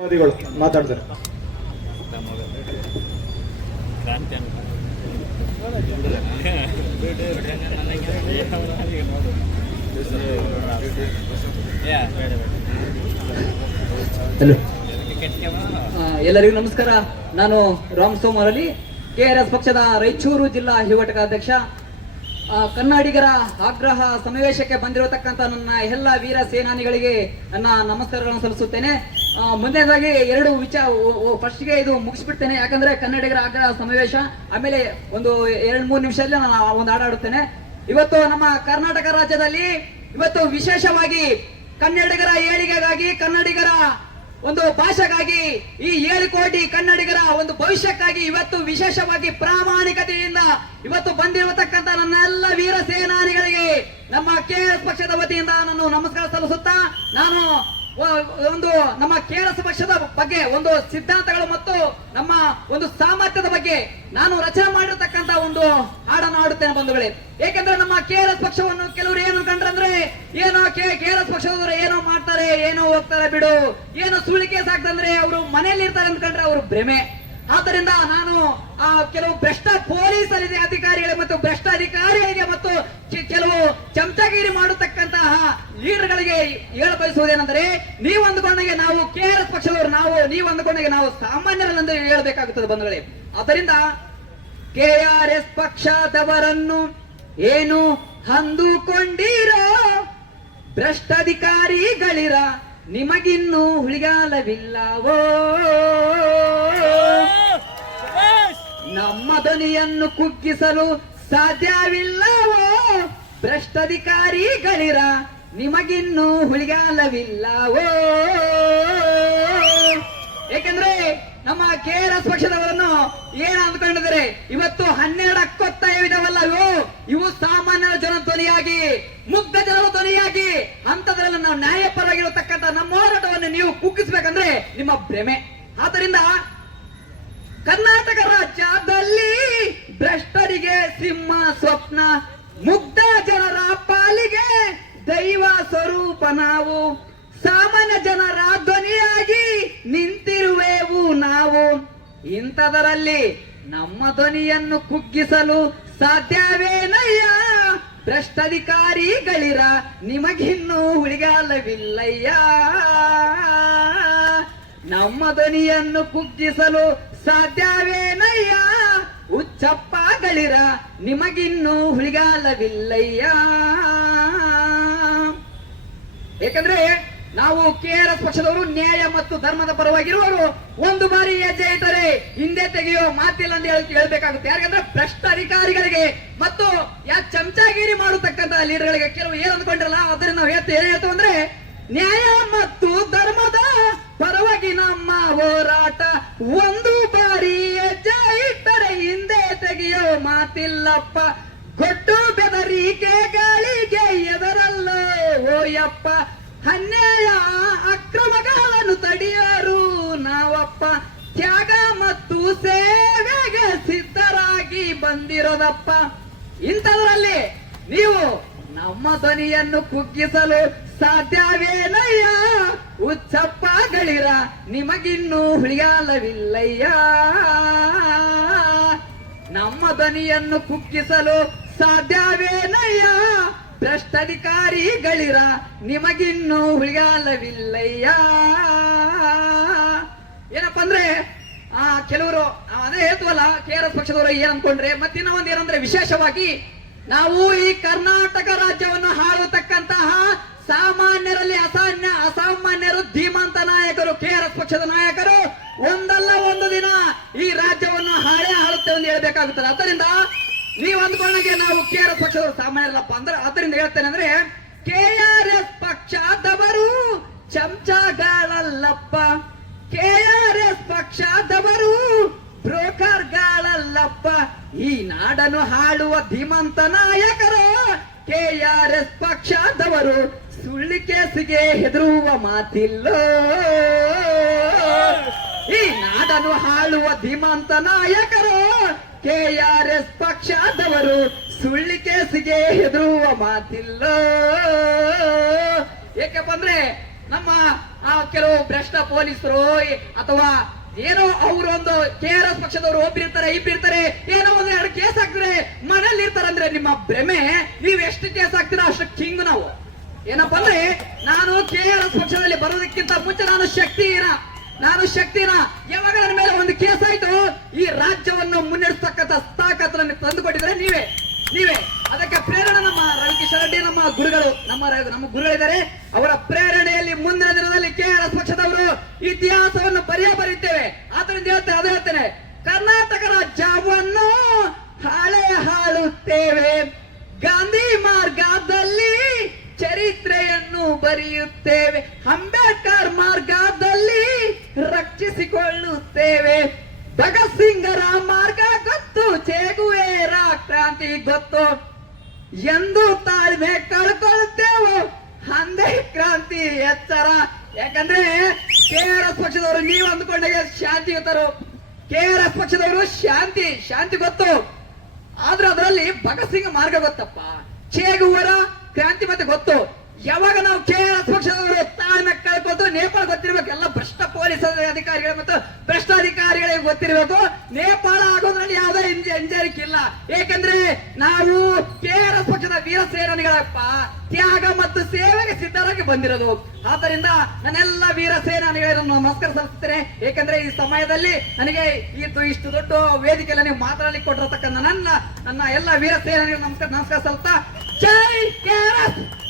ವಾದಿಗಳು ಮಾತಾಡ್ತಾರೆ. ಎಲ್ಲರಿಗೂ ನಮಸ್ಕಾರ. ನಾನು Ram Somarali. K R S ಪಕ್ಷದ ರಾಯಚೂರು ಜಿಲ್ಲಾ ಯುವ ಅಧ್ಯಕ್ಷ ಕನ್ನಡಿಗರ ಆಗ್ರಹ ಸಮಾವೇಶಕ್ಕೆ ಬಂದಿರತಕ್ಕಂಥ ನನ್ನ ಎಲ್ಲ ವೀರ ಸೇನಾನಿಗಳಿಗೆ ನನ್ನ ನಮಸ್ಕಾರಗಳನ್ನು ಸಲ್ಲಿಸುತ್ತೇನೆ. ಆ, ಮುಂದನೇದಾಗಿ ಎರಡು ವಿಚಾರ ಫಸ್ಟ್ಗೆ ಇದು ಮುಗಿಸ್ಬಿಡ್ತೇನೆ. ಯಾಕಂದ್ರೆ ಕನ್ನಡಿಗರ ಆಗ್ರಹ ಸಮಾವೇಶ ಆಮೇಲೆ ಒಂದು ಎರಡು ಮೂರು ನಿಮಿಷದಲ್ಲಿ ನಾನು ಒಂದು ಹಾಡಾಡುತ್ತೇನೆ ಇವತ್ತು ನಮ್ಮ ಕರ್ನಾಟಕ ರಾಜ್ಯದಲ್ಲಿ ಇವತ್ತು ವಿಶೇಷವಾಗಿ ಕನ್ನಡಿಗರ ಏಳಿಗೆಗಾಗಿ ಕನ್ನಡಿಗರ ಒಂದು ಭಾಷೆಗಾಗಿ ಈ ಏಳು ಕೋಟಿ ಕನ್ನಡಿಗರ ಒಂದು ಭವಿಷ್ಯಕ್ಕಾಗಿ ಇವತ್ತು ವಿಶೇಷವಾಗಿ ಪ್ರಾಮಾಣಿಕತೆಯಿಂದ ಇವತ್ತು ಬಂದಿರತಕ್ಕಂತ ನನ್ನ ಎಲ್ಲ ವೀರ ಸೇನಾನಿಗಳಿಗೆ ನಮ್ಮ ಕೆ ಎಸ್ ಪಕ್ಷದ ವತಿಯಿಂದ ನಾನು ನಮಸ್ಕಾರ ಸಲ್ಲಿಸುತ್ತಾ ನಾನು ಒಂದು ನಮ್ಮ ಕೆ ಎಸ್ ಪಕ್ಷದ ಬಗ್ಗೆ, ಒಂದು ಸಿದ್ಧಾಂತಗಳು ಮತ್ತು ನಮ್ಮ ಒಂದು ಸಾಮರ್ಥ್ಯದ ಬಗ್ಗೆ ನಾನು ರಚನೆ ಮಾಡಿರತಕ್ಕಂತ ಒಂದು ಹಾಡನ್ನು ಹಾಡುತ್ತೇನೆ ಬಂಧುಗಳೇ. ಏಕೆಂದ್ರೆ ನಮ್ಮ ಕೆ ಪಕ್ಷವನ್ನು ಕೆಲವರು ಏನು ಕಂಡ್ರಂದ್ರೆ, ಏನೋ ಕೆ ಎಸ್ ಪಕ್ಷದವರು ಏನೋ ಮಾಡ್ತಾರೆ, ಏನೋ ಹೋಗ್ತಾರೆ ಬಿಡು, ಏನೋ ಸುಳಿಕೆ ಸಾಕ್ತಂದ್ರೆ ಅವರು ಮನೆಯಲ್ಲಿ ಇರ್ತಾರೆ ಅಂದ್ಕೊಂಡ್ರೆ ಅವರು ಭ್ರಮೆ. ಆದ್ದರಿಂದ ನಾನು ಆ ಕೆಲವು ಭ್ರಷ್ಟ ಪೊಲೀಸರಿಗೆ ಅಧಿಕಾರಿಗಳಿಗೆ ಮತ್ತು ಭ್ರಷ್ಟ ಅಧಿಕಾರಿಗಳಿಗೆ ಮತ್ತು ಕೆಲವು ಚಮಚಗಿರಿ ಮಾಡತಕ್ಕಂತಹ ಲೀಡರ್ಗಳಿಗೆ ಹೇಳ ಬಯಸುವುದೇನೆಂದರೆ ನೀವು ಅಂದುಕೊಂಡಾಗೆ ನಾವು ಕೆ ಆರ್ ಎಸ್ ಪಕ್ಷದವರು, ನಾವು, ನೀವು ಅಂದುಕೊಂಡಾಗೆ ನಾವು ಸಾಮಾನ್ಯರಲ್ಲಂದು ಹೇಳಬೇಕಾಗುತ್ತದೆ ಬಂಧುಗಳೇ. ಅದರಿಂದ ಕೆ ಆರ್ ಎಸ್ ಪಕ್ಷದವರನ್ನು ಏನು ಅಂದುಕೊಂಡಿರೋ ಭ್ರಷ್ಟಾಧಿಕಾರಿಗಳಿರ ನಿಮಗಿನ್ನೂ ಹುಳಿಗಾಲವಿಲ್ಲವೋ? ನಮ್ಮ ಧ್ವನಿಯನ್ನು ಕುಗ್ಗಿಸಲು ಸಾಧ್ಯವಿಲ್ಲವೋ ಭ್ರಷ್ಟಾಧಿಕಾರಿಗಳಿರ ನಿಮಗಿನ್ನೂ ಹುಳಿಗಾಲವಿಲ್ಲವೋ ಏಕೆಂದ್ರೆ ನಮ್ಮ ಕೆ ಆರ್ ಎಸ್ ಪಕ್ಷದವರನ್ನು ಏನ್ ಇವತ್ತು ಹನ್ನೆರಡು ಹಕ್ಕೊತ್ತಾಯವಿದಾವಲ್ಲ ಇವು ಇವು ಸಾಮಾನ್ಯ ಜನ ಧ್ವನಿಯಾಗಿ ಮುಗ್ಧ ಜನರ ಧ್ವನಿಯಾಗಿ ಅಂತದ್ರಲ್ಲಿ ನಾವು ನ್ಯಾಯಪರವಾಗಿರತಕ್ಕಂತ ನಮ್ಮ ಹೋರಾಟವನ್ನು ನೀವು ಕುಗ್ಗಿಸ್ಬೇಕಂದ್ರೆ ನಿಮ್ಮ ಭ್ರಮೆ. ಆದ್ದರಿಂದ ಕರ್ನಾಟಕ ರಾಜ್ಯದಲ್ಲಿ ಭ್ರಷ್ಟರಿಗೆ ಸಿಂಹ ಸ್ವಪ್ನ, ಮುಗ್ಧ ಜನರ ಪಾಲಿಗೆ ದೈವ ಸ್ವರೂಪ ನಾವು. ಸಾಮಾನ್ಯ ಜನರ ಧ್ವನಿಯಾಗಿ ನಿಂತಿರುವೆವು ನಾವು. ಇಂಥದರಲ್ಲಿ ನಮ್ಮ ಧ್ವನಿಯನ್ನು ಕುಗ್ಗಿಸಲು ಸಾಧ್ಯವೇನಯ್ಯ? ಭ್ರಷ್ಟಾಧಿಕಾರಿಗಳಿರ ನಿಮಗಿನ್ನೂ ಹುಳಿಗಾಲವಿಲ್ಲಯ್ಯ. ನಮ್ಮ ಧ್ವನಿಯನ್ನು ಕುಗ್ಗಿಸಲು ಸಾಧ್ಯವೇನಯ್ಯ? ಉಚ್ಚಪ್ಪಗಳಿರ ನಿಮಗಿನ್ನೂ ಹುಳಿಗಾಲವಿಲ್ಲಯ್ಯ. ಏಕೆಂದ್ರೆ ನಾವು ಕೆ ಆರ್ ಎಸ್ ಪಕ್ಷದವರು ನ್ಯಾಯ ಮತ್ತು ಧರ್ಮದ ಪರವಾಗಿರುವವರು ಒಂದು ಬಾರಿ ಹೆಜ್ಜೆ ಇದ್ದರೆ ಹಿಂದೆ ತೆಗೆಯೋ ಮಾತಿಲ್ಲ ಅಂತ ಹೇಳಿ ಹೇಳ್ಬೇಕಾಗುತ್ತೆ. ಯಾಕಂದ್ರೆ ಭ್ರಷ್ಟ ಅಧಿಕಾರಿಗಳಿಗೆ ಮತ್ತು ಯಾ ಚಮಚಾಗಿರಿ ಮಾಡತಕ್ಕಂತ ಲೀಡರ್ಗಳಿಗೆ ಕೆಲವು ಏನು ಅಂದ್ಕೊಂಡಿರಲ್ಲ ಅದರಿಂದ ನಾವು ಹೇಳ್ತೇವೆ ಏನ್ ಹೇಳ್ತೇವೆ ಅಂದ್ರೆ, ನ್ಯಾಯ ಮತ್ತು ಧರ್ಮದ ಪರವಾಗಿ ನಮ್ಮ ಹೋರಾಟ. ಒಂದು ಬಾರಿ ಹೆಜ್ಜೆ ಇಟ್ಟರೆ ಹಿಂದೆ ತೆಗೆಯೋ ಮಾತಿಲ್ಲಪ್ಪ. ಕೊಟ್ಟು ಬೆದರಿಕೆಗಳಿಗೆ ಎದರಲ್ಲೋ ಓಯಪ್ಪ. ಅನ್ಯಾಯ ಅಕ್ರಮಗಳನ್ನು ತಡೆಯರು ನಾವಪ್ಪ. ತ್ಯಾಗ ಮತ್ತು ಸೇವೆಗೆ ಸಿದ್ಧರಾಗಿ ಬಂದಿರೋದಪ್ಪ. ಇಂಥದ್ರಲ್ಲಿ ನೀವು ನಮ್ಮ ಧ್ವನಿಯನ್ನು ಕುಗ್ಗಿಸಲು ಸಾಧ್ಯವೇನಯ್ಯ? ಉಚ್ಚಪ್ಪಗಳಿರ, ನಿಮಗಿನ್ನೂ ಹುಳಿಯಾಲವಿಲ್ಲಯ್ಯ. ನಮ್ಮ ಧ್ವನಿಯನ್ನು ಕುಗ್ಗಿಸಲು ಸಾಧ್ಯವೇನಯ್ಯ? ಭ್ರಷ್ಟಾಧಿಕಾರಿಗಳಿರ, ನಿಮಗಿನ್ನೂ ಹುಳಿಗಾಲವಿಲ್ಲಯ್ಯ ಏನಪ್ಪ ಅಂದ್ರೆ, ಆ, ಕೆಲವರು ಅದೇ ಹೇಳ್ತವಲ್ಲ, ಕೆ ಆರ್ ಎಸ್ ಪಕ್ಷದವರು ಏನ್ ಅನ್ಕೊಂಡ್ರೆ ಮತ್ತಿನ್ನ ಒಂದ್ ಏನಂದ್ರೆ ವಿಶೇಷವಾಗಿ, ನಾವು ಈ ಕರ್ನಾಟಕ ರಾಜ್ಯವನ್ನು ಹಾಳುತಕ್ಕಂತಹ ಸಾಮಾನ್ಯರಲ್ಲಿ ಅಸಾನ್ಯ, ಅಸಾಮಾನ್ಯರು ಧೀಮಂತ ನಾಯಕರು, ಕೆ ಆರ್ ಎಸ್ ಪಕ್ಷದ ನಾಯಕರು ಒಂದಲ್ಲ ಒಂದು ದಿನ ಈ ರಾಜ್ಯವನ್ನು ಹಾಳೇ ಆಳುತ್ತೇವೆ ಎಂದು ಹೇಳ್ಬೇಕಾಗುತ್ತದೆ ಆದ್ದರಿಂದ ನೀವು ನಾವು ಕೆ ಆರ್ ಎಸ್ ಪಕ್ಷದವರು ಸಾಮಾನ್ಯರಲ್ಲಪ್ಪ ಅಂದ್ರೆ ಅದರಿಂದ ಹೇಳ್ತೇನೆ ಅಂದ್ರೆ ಕೆ ಆರ್ ಎಸ್ ಪಕ್ಷದವರು ಚಮಚಗಳಲ್ಲಪ್ಪ. ಕೆ ಆರ್ ಎಸ್ ಪಕ್ಷದವರು ಬ್ರೋಕರ್ಗಳಲ್ಲಪ್ಪ. ಈ ನಾಡನ್ನು ಹಾಳುವ ಧೀಮಂತ ನಾಯಕರು ಕೆ ಆರ್ ಎಸ್ ಪಕ್ಷದವರು ಸುಳ್ಳಿ ಕೇಸಿಗೆ ಹೆದರುವ ಮಾತಿಲ್ಲೋ. ಈ ನಾಡನ್ನು ಹಾಳುವ ಧೀಮಂತ ನಾಯಕರು ಕೆ ಆರ್ ಎಸ್ ಪಕ್ಷದವರು ಸುಳ್ಳಿ ಕೇಸಿಗೆ ಹೆದರುವ ಮಾತಿಲ್ಲ. ಏಕಪ್ಪ ಅಂದ್ರೆ ನಮ್ಮ, ಆ, ಕೆಲವು ಭ್ರಷ್ಟ ಪೊಲೀಸರು ಅಥವಾ ಏನೋ ಅವರು ಒಂದು ಕೆ ಆರ್ ಎಸ್ ಪಕ್ಷದವರು ಒಬ್ಬಿರ್ತಾರೆ ಇಬ್ಬಿರ್ತಾರೆ ಏನೋ ಒಂದು ಎರಡು ಕೇಸ್ ಹಾಕ್ತಾರೆ ಮನೇಲಿ ಇರ್ತಾರೆ ಅಂದ್ರೆ ನಿಮ್ಮ ಭ್ರಮೆ, ನೀವು ಎಷ್ಟು ಕೇಸ್ ಹಾಕ್ತೀರಾ ಅಷ್ಟು ಕಿಂಗ್ ನಾವು. ಏನಪ್ಪ ಅಂದ್ರೆ, ನಾನು ಕೆ ಆರ್ ಎಸ್ ಪಕ್ಷದಲ್ಲಿ ಬರೋದಕ್ಕಿಂತ ಮುಂಚೆ ನಾನು ಶಕ್ತಿನ ನಾನು ಶಕ್ತಿನ ಯಾವಾಗ ನನ್ನ ಮೇಲೆ ಒಂದು ಕೇಸ್ ಆಯ್ತು. ಈ ರಾಜ್ಯವನ್ನು ಮುನ್ನಡೆಸ್ತಕ್ಕಂಥ ನನಗೆ ತಂದುಕೊಟ್ಟಿದ್ರೆ ನೀವೇ. ನೀವೇ. ಅದಕ್ಕೆ ಪ್ರೇರಣೆ ನಮ್ಮ ರವಿಕಿಶೋರ್ ರೆಡ್ಡಿ, ನಮ್ಮ ಗುರುಗಳು, ನಮ್ಮ ನಮ್ಮ ಗುರುಗಳಿದ್ದಾರೆ. ಅವರ ಪ್ರೇರಣೆಯಲ್ಲಿ ಮುಂದಿನ ದಿನದಲ್ಲಿ ಕೆ ಆರ್ ಎಸ್ ಪಕ್ಷದವರು ಇತಿಹಾಸವನ್ನು ಬರೆಯ ಬರೀತೇವೆ. ಆದ್ರಿಂದ ಹೇಳ್ತೇನೆ, ಅದು ಹೇಳ್ತೇನೆ. ಕರ್ನಾಟಕ ರಾಜ್ಯವನ್ನು ಹಾಳೆ ಹಾಳುತ್ತೇವೆ. ಗಾಂಧಿ ಮಾರ್ಗದಲ್ಲಿ ಚರಿತ್ರೆಯನ್ನು ಬರೆಯುತ್ತೇವೆ ಅಂಬೇಡ್ಕರ್ ಮಾರ್ಗದಲ್ಲಿ ರಕ್ಷಿಸಿಕೊಳ್ಳುತ್ತೇವೆ ಭಗತ್ ಸಿಂಗರ ಮಾರ್ಗ ಗೊತ್ತು ಚೇಗುವೇರ ಕ್ರಾಂತಿ ಗೊತ್ತು. ಎಂದು ತಾಳ್ಮೆ ಕಳ್ಕೊಳ್ತೇವು ಅಂದೇ ಕ್ರಾಂತಿ ಎಚ್ಚರ. ಯಾಕಂದ್ರೆ ಕೆ ಆರ್ ಎಸ್ ಪಕ್ಷದವರು ನೀವು ಅಂದ್ಕೊಂಡಾಗ ಶಾಂತಿಯುತರು. ಎಸ್ ಪಕ್ಷದವರು ಶಾಂತಿ ಶಾಂತಿ ಗೊತ್ತು. ಆದ್ರೆ ಅದರಲ್ಲಿ ಭಗತ್ ಸಿಂಗ್ ಮಾರ್ಗ ಗೊತ್ತಪ್ಪ. ಚೇಗುವರ ಕ್ರಾಂತಿ ಮತ್ತೆ ಗೊತ್ತು. ಯಾವಾಗ ನಾವು ಕೆ ಆರ್ ಎಸ್ ಪಕ್ಷದವರು ತಾಳ್ಮೆ ಕಳ್ಕೊಂಡು ನೇಪಾಳ ಗೊತ್ತಿರ್ಬೇಕು. ಎಲ್ಲ ಭ್ರಷ್ಟ ಪೊಲೀಸ್ ಅಧಿಕಾರಿಗಳು ಮತ್ತು ಗೊತ್ತಿರಬೇಕು? ನೇಪಾಳ ಆಗೋದ್ರಲ್ಲಿ ಯಾವುದೇ ಹಿಂಜ- ಹಿಂಜರಿಕೆ ಇಲ್ಲ. ಏಕೆಂದ್ರೆ ನಾವು ಕೆ ಆರ್ ಎಸ್ ಪಕ್ಷದ ವೀರ ಸೇನಾನಿಗಳಪ್ಪ. ತ್ಯಾಗ ಮತ್ತು ಸೇವೆಗೆ ಸಿದ್ಧರಾಗಿ ಬಂದಿರೋದು. ಆದ್ದರಿಂದ ನನ್ನೆಲ್ಲ ವೀರ ಸೇನಾನಿಗಳನ್ನು ನಮಸ್ಕಾರ ಸಲ್ಲಿಸುತ್ತೇನೆ. ಏಕೆಂದ್ರೆ ಈ ಸಮಯದಲ್ಲಿ ನನಗೆ ಇದು ಇಷ್ಟು ದೊಡ್ಡ ವೇದಿಕೆಯಲ್ಲಿ ನೀವು ಮಾತಾಡಲಿಕ್ಕೆ ಕೊಟ್ಟಿರತಕ್ಕಂಥ ನನ್ನ ನನ್ನ ಎಲ್ಲ ವೀರ ಸೇನಾನಿಗಳು ನಮಸ್ಕಾರ ನಮಸ್ಕಾರ ಸಲ್ತಾ ಜೈ ಕೆ